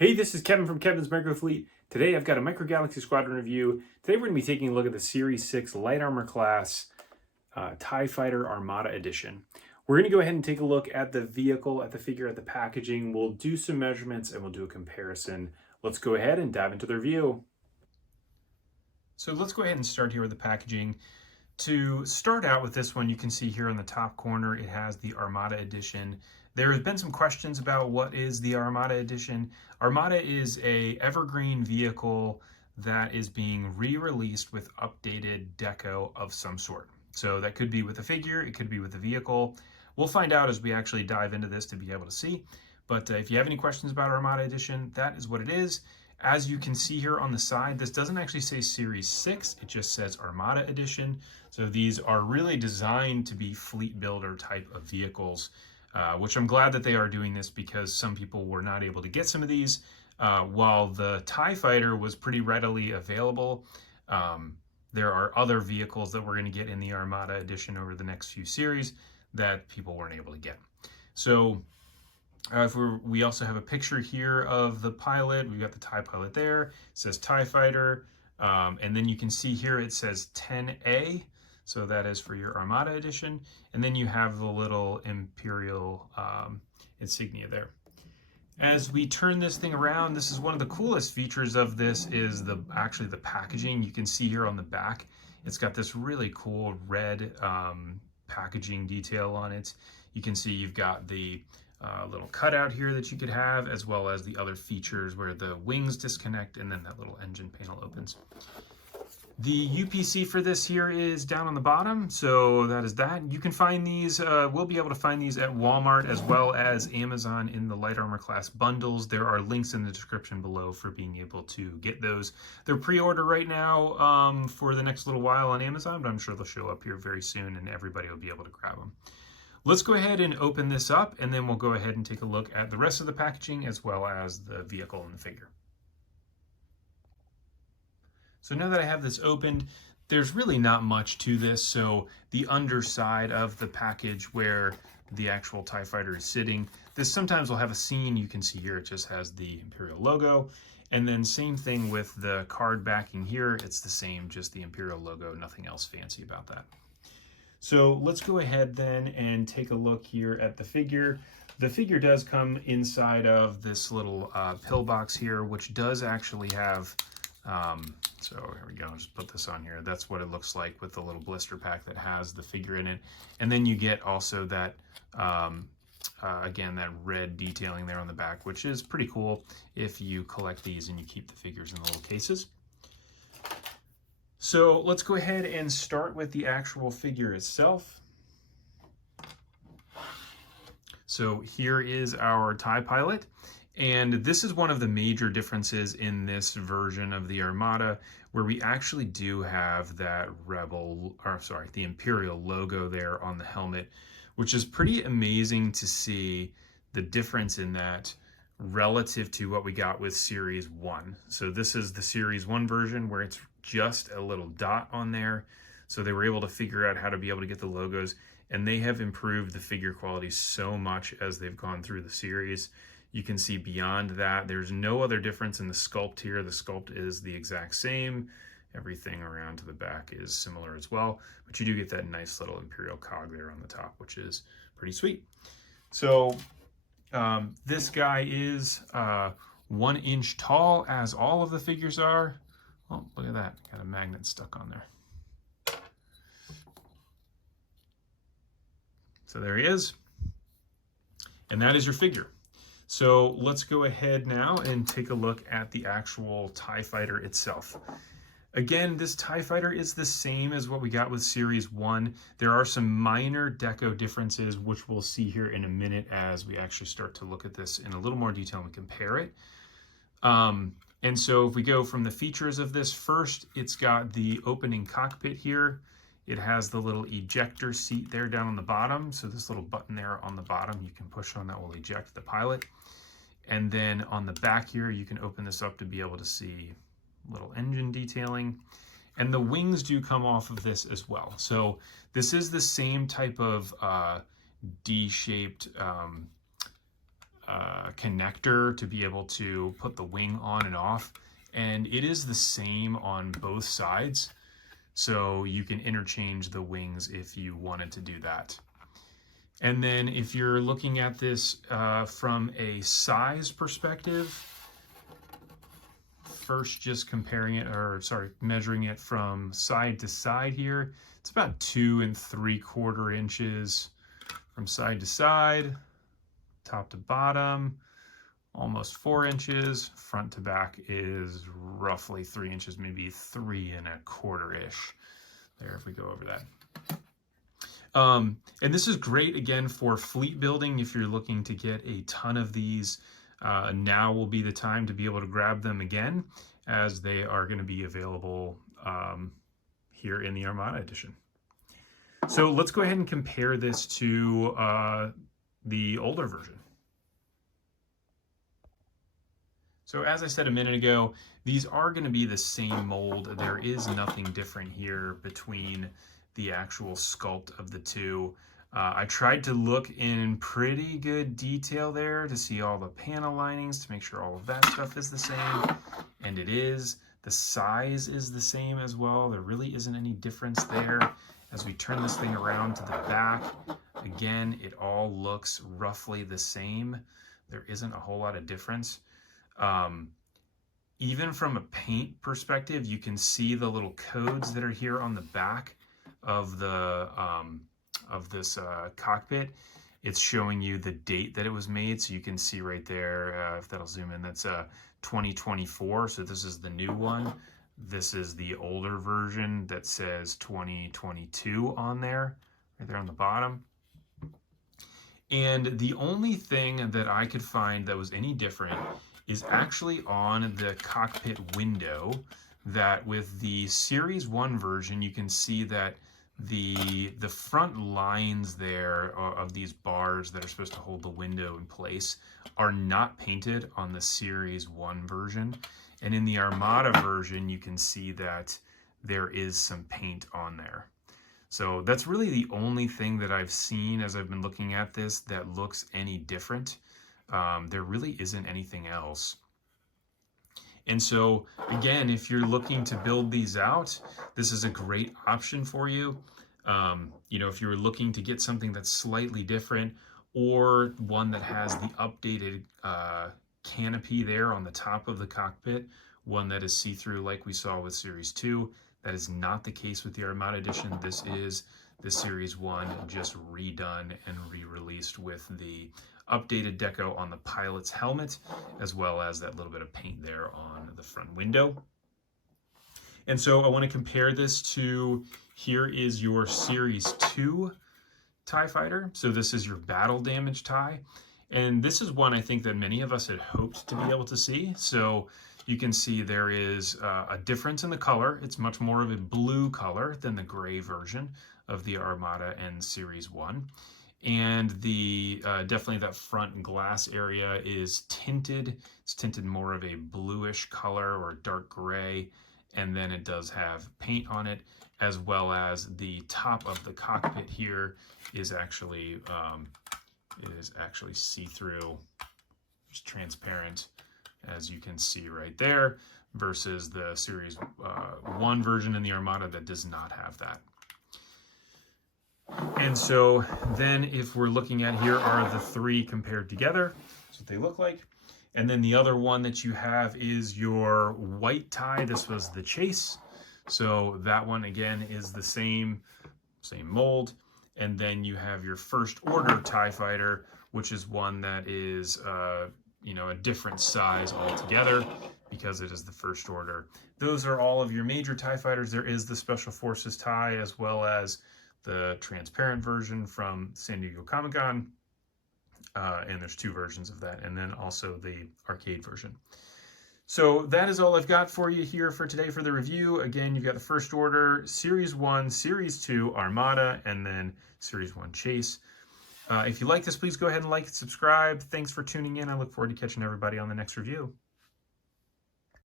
Hey, this is Kevin from Kevin's Micro Fleet. Today I've got a Micro Galaxy Squadron review. Today we're going to be taking a look at the Series 6 Light Armor Class TIE Fighter Armada Edition. We're going to go ahead and take a look at the vehicle, at the figure, at the packaging. We'll do some measurements and we'll do a comparison. Let's go ahead and dive into the review. So let's go ahead and start here with the packaging. To start out with this one, you can see here in the top corner, it has the Armada Edition. There has been some questions about what is the Armada Edition. Armada is a evergreen vehicle that is being re-released with updated deco of some sort. So that could be with a figure, it could be with a vehicle. We'll find out as we actually dive into this to be able to see. But if you have any questions about Armada Edition, that is what it is. As you can see here on the side, this doesn't actually say Series 6, it just says Armada Edition. So these are really designed to be fleet builder type of vehicles, which I'm glad that they are doing this because some people were not able to get some of these. While the TIE Fighter was pretty readily available, there are other vehicles that we're going to get in the Armada Edition over the next few series that people weren't able to get. So we also have a picture here of the pilot. We've got the TIE pilot there. It says TIE Fighter. And then you can see here it says 10A. So that is for your Armada Edition. And then you have the little Imperial insignia there. As we turn this thing around, this is one of the coolest features of this is actually the packaging. You can see here on the back, it's got this really cool red packaging detail on it. You can see you've got the little cutout here that you could have, as well as the other features where the wings disconnect and then that little engine panel opens. The UPC for this here is down on the bottom, so that is that. You can find these, we'll be able to find these at Walmart as well as Amazon in the Light Armor Class bundles. There are links in the description below for being able to get those. They're pre-order right now for the next little while on Amazon, but I'm sure they'll show up here very soon and everybody will be able to grab them. Let's go ahead and open this up and then we'll go ahead and take a look at the rest of the packaging as well as the vehicle and the figure. So now that I have this opened, there's really not much to this. So the underside of the package where the actual TIE Fighter is sitting, this sometimes will have a scene. You can see here it just has the Imperial logo. And then same thing with the card backing here. It's the same, just the Imperial logo, nothing else fancy about that. So let's go ahead then and take a look here at the figure. The figure does come inside of this little pill box here, which does actually have, so here we go, I'll just put this on here. That's what it looks like with the little blister pack that has the figure in it. And then you get also that, again, that red detailing there on the back, which is pretty cool if you collect these and you keep the figures in the little cases. So let's go ahead and start with the actual figure itself. So here is our TIE pilot, and this is one of the major differences in this version of the Armada, where we actually do have that the Imperial logo there on the helmet, which is pretty amazing to see the difference in that relative to what we got with Series 1. So this is the Series 1 version where it's just a little dot on there. So they were able to figure out how to be able to get the logos, and they have improved the figure quality so much as they've gone through the series. You can see beyond that, there's no other difference in the sculpt here. The sculpt is the exact same. Everything around to the back is similar as well, but you do get that nice little Imperial cog there on the top, which is pretty sweet. So this guy is 1 inch tall, as all of the figures are. Oh, look at that, got a magnet stuck on there. So there he is. And that is your figure. So let's go ahead now and take a look at the actual TIE Fighter itself. Again, this TIE Fighter is the same as what we got with Series 1. There are some minor deco differences, which we'll see here in a minute as we actually start to look at this in a little more detail and we compare it. And so if we go from the features of this first, it's got the opening cockpit here. It has the little ejector seat there down on the bottom. So this little button there on the bottom, you can push on, that will eject the pilot. And then on the back here, you can open this up to be able to see little engine detailing. And the wings do come off of this as well. So this is the same type of D-shaped connector to be able to put the wing on and off, and it is the same on both sides, so you can interchange the wings if you wanted to do that. And then if you're looking at this from a size perspective, first just comparing it, or sorry, measuring it from side to side here, it's about 2 3/4 inches from side to side, top to bottom, almost 4 inches. Front to back is roughly 3 inches, maybe 3 1/4-ish. There, if we go over that. And this is great, again, for fleet building. If you're looking to get a ton of these, now will be the time to be able to grab them again, as they are going to be available here in the Armada edition. So let's go ahead and compare this to the older version. So as I said a minute ago, these are going to be the same mold. There is nothing different here between the actual sculpt of the two. I tried to look in pretty good detail there to see all the panel linings to make sure all of that stuff is the same, and it is. The size is the same as well. There really isn't any difference there. As we turn this thing around to the back, again, it all looks roughly the same. There isn't a whole lot of difference. Even from a paint perspective, you can see the little codes that are here on the back of the this cockpit. It's showing you the date that it was made, so you can see right there, if that'll zoom in, that's 2024, so this is the new one. This is the older version that says 2022 on there, right there on the bottom. And the only thing that I could find that was any different is actually on the cockpit window, that with the Series 1 version, you can see that the front lines there of these bars that are supposed to hold the window in place are not painted on the Series 1 version. And in the Armada version, you can see that there is some paint on there. So that's really the only thing that I've seen as I've been looking at this that looks any different. There really isn't anything else. And so, again, if you're looking to build these out, this is a great option for you. You know, if you're looking to get something that's slightly different, or one that has the updated canopy there on the top of the cockpit, one that is see-through like we saw with Series 2. That is not the case with the Armada Edition. This is the Series 1 just redone and re-released with the updated deco on the pilot's helmet, as well as that little bit of paint there on the front window. And so I want to compare this to, here is your Series 2 TIE Fighter. So this is your battle damage TIE. And this is one I think that many of us had hoped to be able to see. So you can see there is a difference in the color. It's much more of a blue color than the gray version of the Armada and Series 1. And the definitely that front glass area is tinted. It's tinted more of a bluish color or dark gray. And then it does have paint on it, as well as the top of the cockpit here is actually see-through, just transparent, as you can see right there, versus the Series 1 version in the Armada that does not have that. And so then if we're looking at, here are the three compared together. That's what they look like. And then the other one that you have is your white TIE. This was the Chase. So that one, again, is the same mold. And then you have your First Order TIE Fighter, which is one that is, you know, a different size altogether because it is the First Order. Those are all of your major TIE Fighters. There is the Special Forces TIE, as well as the transparent version from San Diego Comic-Con. And there's two versions of that, and then also the arcade version. So that is all I've got for you here for today for the review. Again, you've got the First Order, Series 1, Series 2, Armada, and then Series 1 Chase. If you like this, please go ahead and like and subscribe. Thanks for tuning in. I look forward to catching everybody on the next review.